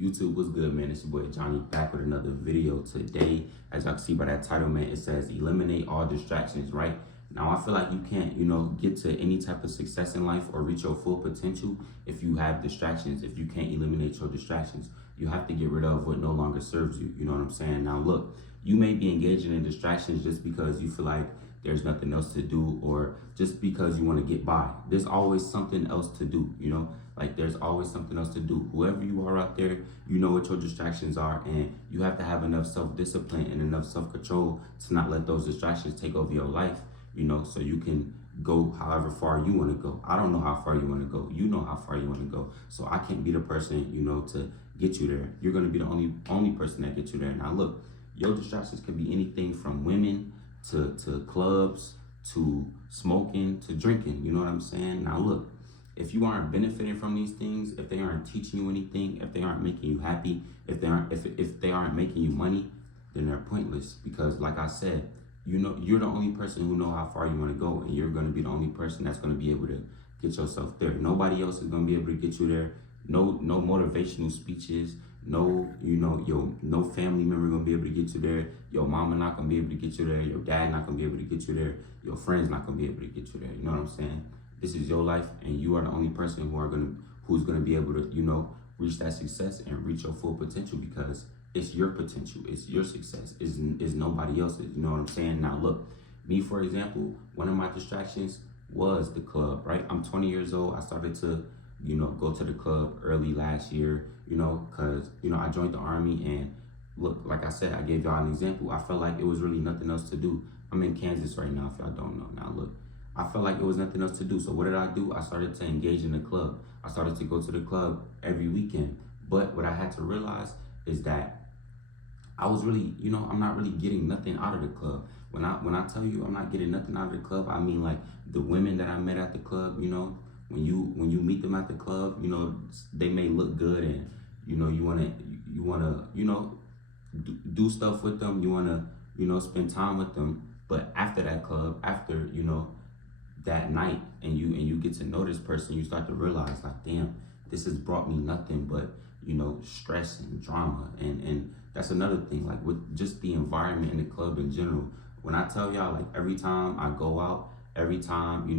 YouTube, was good, man? It's your boy Johnny back with another video today. As y'all can see by that title, man, it says eliminate all distractions, right? Now, I feel like you can't, get to any type of success in life or reach your full potential if you have distractions, if you can't eliminate your distractions. You have to get rid of what no longer serves you. You know what I'm saying? Now, look, you may be engaging in distractions just because you feel like there's nothing else to do, or just because you want to get by. There's always something else to do, like there's always something else to do. Whoever you are out there, you know what your distractions are, and you have to have enough self-discipline and enough self-control to not let those distractions take over your life, so you can go however far you want to go. I don't know how far you want to go. You know how far you want to go. So I can't be the person, to get you there. You're going to be the only person that gets you there. Now look, your distractions could be anything from women to clubs, to smoking, to drinking. You know what I'm saying? Now look, if you aren't benefiting from these things, if they aren't teaching you anything, if they aren't making you happy, if they aren't making you money, then they're pointless. Because like I said, you're the only person who know how far you want to go, and you're going to be the only person that's going to be able to get yourself there. Nobody else is going to be able to get you there. No motivational speeches. No family member gonna be able to get you there. Your mama not gonna be able to get you there. Your dad not gonna be able to get you there. Your friends not gonna be able to get you there. You know what I'm saying? This is your life, and you are the only person who's gonna be able to reach that success and reach your full potential, because it's your potential, it's your success, is nobody else's. You know what I'm saying? Now look, me for example, one of my distractions was the club. Right? I'm 20 years old. I started to go to the club early last year, because, I joined the Army, and look, like I said, I gave y'all an example. I felt like it was really nothing else to do. I'm in Kansas right now, if y'all don't know. Now look, I felt like it was nothing else to do. So what did I do? I started to engage in the club. I started to go to the club every weekend. But what I had to realize is that I was really, I'm not really getting nothing out of the club. When I tell you I'm not getting nothing out of the club, I mean like the women that I met at the club, when you meet them at the club, they may look good, and you wanna do stuff with them. You wanna spend time with them. But after that club, after that night, and you get to know this person, you start to realize like, damn, this has brought me nothing but stress and drama. And that's another thing, like with just the environment in the club in general. When I tell y'all, like every time I go out, every time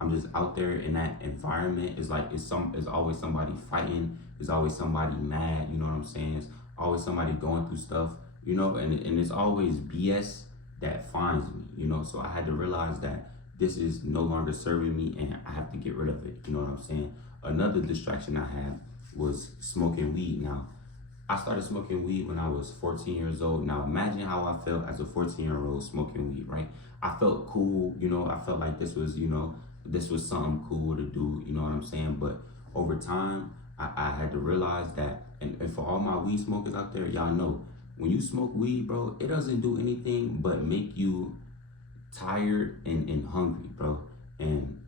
I'm just out there in that environment, it's like it's always somebody fighting, there's always somebody mad, you know what I'm saying? It's always somebody going through stuff, and it's always BS that finds me, so I had to realize that this is no longer serving me, and I have to get rid of it, you know what I'm saying? Another distraction I had was smoking weed. Now, I started smoking weed when I was 14 years old. Now imagine how I felt as a 14-year-old smoking weed, right? I felt cool, I felt like this was something cool to do, you know what I'm saying? But over time, I had to realize that, and for all my weed smokers out there, y'all know, when you smoke weed, bro, it doesn't do anything but make you tired and hungry, bro. And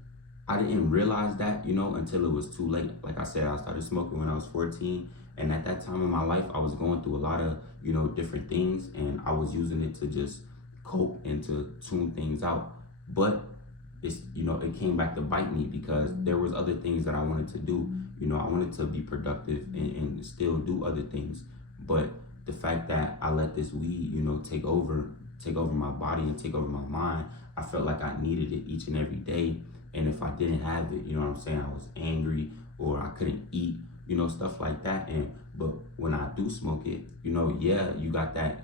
I didn't realize that, until it was too late. Like I said, I started smoking when I was 14, and at that time in my life, I was going through a lot of, different things, and I was using it to just cope and to tune things out. But it's, it came back to bite me, because there was other things that I wanted to do. I wanted to be productive and still do other things. But the fact that I let this weed, take over my body and take over my mind, I felt like I needed it each and every day. And if I didn't have it, I was angry, or I couldn't eat, stuff like that. But when I do smoke it, yeah, you got that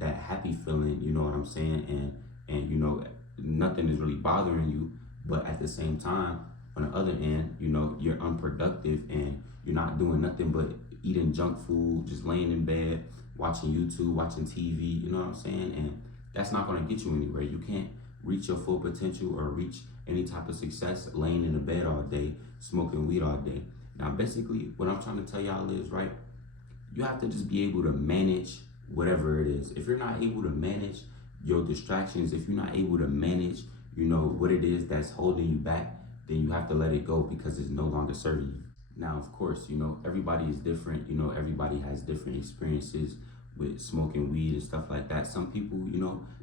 happy feeling, you know what I'm saying? And nothing is really bothering you. But at the same time, on the other end, you're unproductive, and you're not doing nothing but eating junk food, just laying in bed, watching YouTube, watching TV, you know what I'm saying? And that's not gonna get you anywhere. You can't reach your full potential or reach any type of success laying in the bed all day, smoking weed all day. Now, basically, what I'm trying to tell y'all is, right, you have to just be able to manage whatever it is. If you're not able to manage your distractions, if you're not able to manage, what it is that's holding you back, then you have to let it go, because it's no longer serving you. Now, of course, everybody is different. Everybody has different experiences with smoking weed and stuff like that. Some people,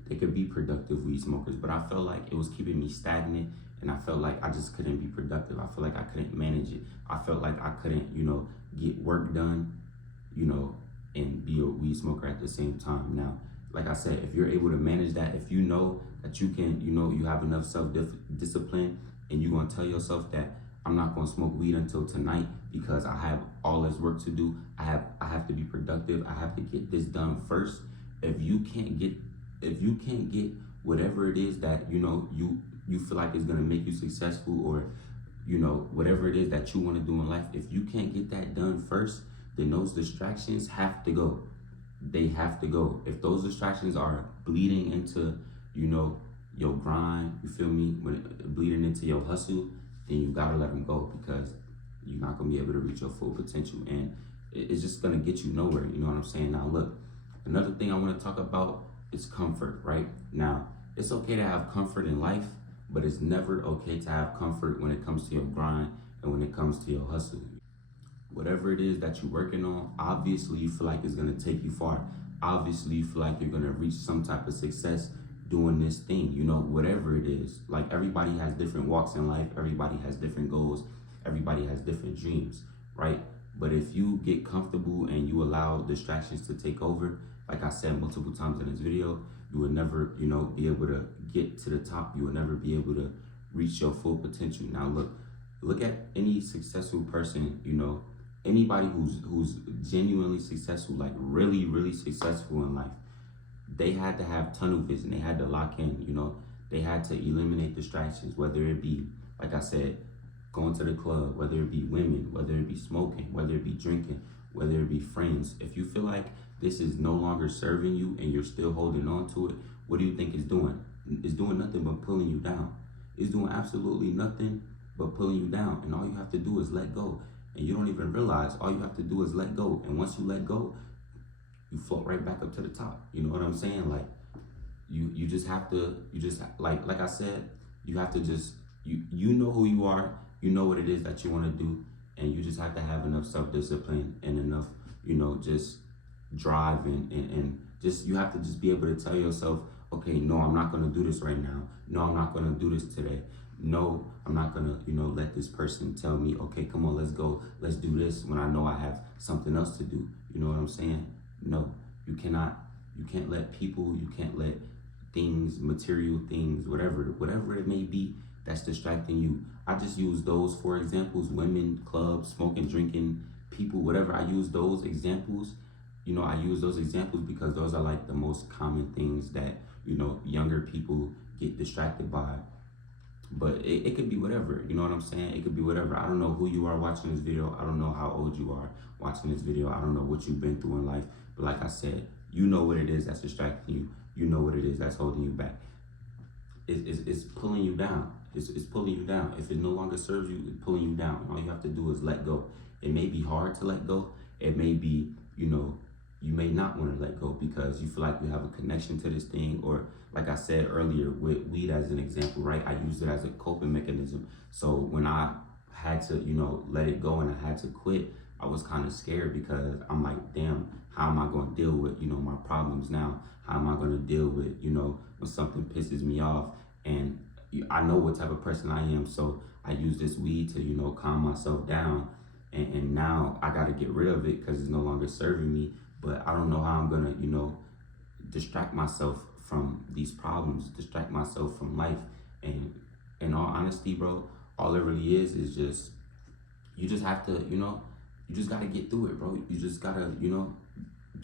they could be productive weed smokers, but I felt like it was keeping me stagnant, and I felt like I just couldn't be productive. I felt like I couldn't manage it. I felt like I couldn't, get work done. and be a weed smoker at the same time. Now, like I said, if you're able to manage that, if you know that you can, you have enough self-discipline, and you're going to tell yourself that I'm not going to smoke weed until tonight because I have all this work to do. I have to be productive. I have to get this done first. If you can't get whatever it is that, you feel like is going to make you successful, or, whatever it is that you want to do in life, if you can't get that done first, then those distractions have to go. They have to go. If those distractions are bleeding into, your grind, you feel me, bleeding into your hustle, then you gotta let them go, because you're not gonna be able to reach your full potential, and it's just gonna get you nowhere. You know what I'm saying? Now look, another thing I want to talk about is comfort. Right now, it's okay to have comfort in life, but it's never okay to have comfort when it comes to your grind and when it comes to your hustle. Whatever it is that you're working on, obviously you feel like it's gonna take you far. Obviously you feel like you're gonna reach some type of success doing this thing, whatever it is. Like, everybody has different walks in life, everybody has different goals, everybody has different dreams, right? But if you get comfortable and you allow distractions to take over, like I said multiple times in this video, you will never, be able to get to the top. You will never be able to reach your full potential. Now look at any successful person, anybody who's genuinely successful, like really, really successful in life. They had to have tunnel vision. They had to lock in, they had to eliminate distractions, whether it be, like I said, going to the club, whether it be women, whether it be smoking, whether it be drinking, whether it be friends. If you feel like this is no longer serving you and you're still holding on to it, what do you think it's doing? It's doing nothing but pulling you down. It's doing absolutely nothing but pulling you down. And all you have to do is let go. And you don't even realize all you have to do is let go. And once you let go, you float right back up to the top. You know what I'm saying? Like, you just have to, like I said, you have to just, you know who you are, you know what it is that you want to do, and you just have to have enough self-discipline and enough, just drive and just, you have to just be able to tell yourself, okay, no, I'm not going to do this right now. No, I'm not going to do this today. No, I'm not going to, let this person tell me, okay, come on, let's go, let's do this, when I know I have something else to do. You know what I'm saying? No, you can't let people, you can't let things, material things, whatever it may be that's distracting you. I just use those for examples: women, clubs, smoking, drinking, people, whatever. I use those examples. I use those examples because those are like the most common things that, younger people get distracted by. But it could be whatever, you know what I'm saying? It could be whatever. I don't know who you are watching this video. I don't know how old you are watching this video. I don't know what you've been through in life. But like I said, you know what it is that's distracting you. You know what it is that's holding you back. It's pulling you down. It's pulling you down. If it no longer serves you, it's pulling you down. All you have to do is let go. It may be hard to let go. It may be, you may not want to let go because you feel like you have a connection to this thing, or like I said earlier with weed as an example, right? I used it as a coping mechanism. So when I had to, let it go and I had to quit, I was kind of scared because I'm like, damn, how am I going to deal with, my problems now? How am I going to deal with, when something pisses me off? And I know what type of person I am. So I use this weed to, calm myself down. And now I got to get rid of it because it's no longer serving me. But I don't know how I'm going to, distract myself from these problems, distract myself from life. And in all honesty, bro, all it really is just, you just have to, you just got to get through it, bro. You just got to,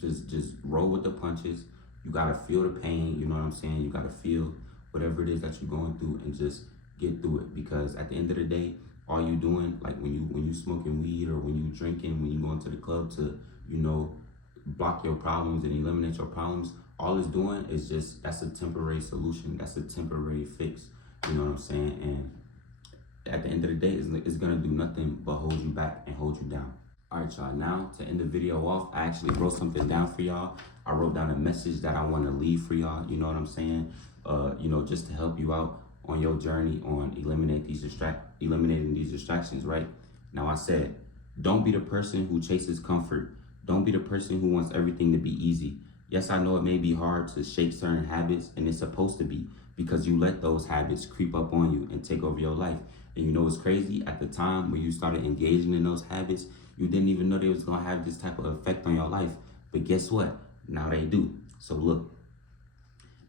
just roll with the punches. You got to feel the pain, you know what I'm saying? You got to feel whatever it is that you're going through and just get through it. Because at the end of the day, all you doing, like when you smoking weed or when you drinking, when you going to the club to, block your problems and eliminate your problems, all it's doing is just, that's a temporary solution. That's a temporary fix. You know what I'm saying? And at the end of the day, it's gonna do nothing but hold you back and hold you down. All right, y'all, now to end the video off, I actually wrote something down for y'all. I wrote down a message that I want to leave for y'all. You know what I'm saying? Just to help you out on your journey on eliminating these distractions, right? Now I said, don't be the person who chases comfort. Don't be the person who wants everything to be easy. Yes, I know it may be hard to shake certain habits, and it's supposed to be, because you let those habits creep up on you and take over your life. And you know what's crazy? At the time when you started engaging in those habits, You didn't even know they was gonna have this type of effect on your life. But guess what? Now they do. So look,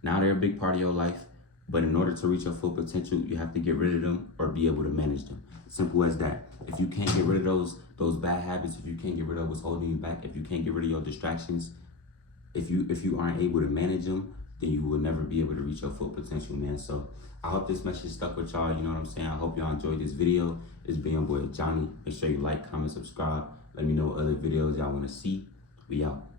now they're a big part of your life. But in order to reach your full potential, you have to get rid of them or be able to manage them. Simple as that. If you can't get rid of those bad habits, if you can't get rid of what's holding you back, if you can't get rid of your distractions, if you aren't able to manage them, then you will never be able to reach your full potential, man. So I hope this message stuck with y'all. You know what I'm saying? I hope y'all enjoyed this video. It's been your boy Johnny. Make sure you like, comment, subscribe. Let me know what other videos y'all want to see. We out.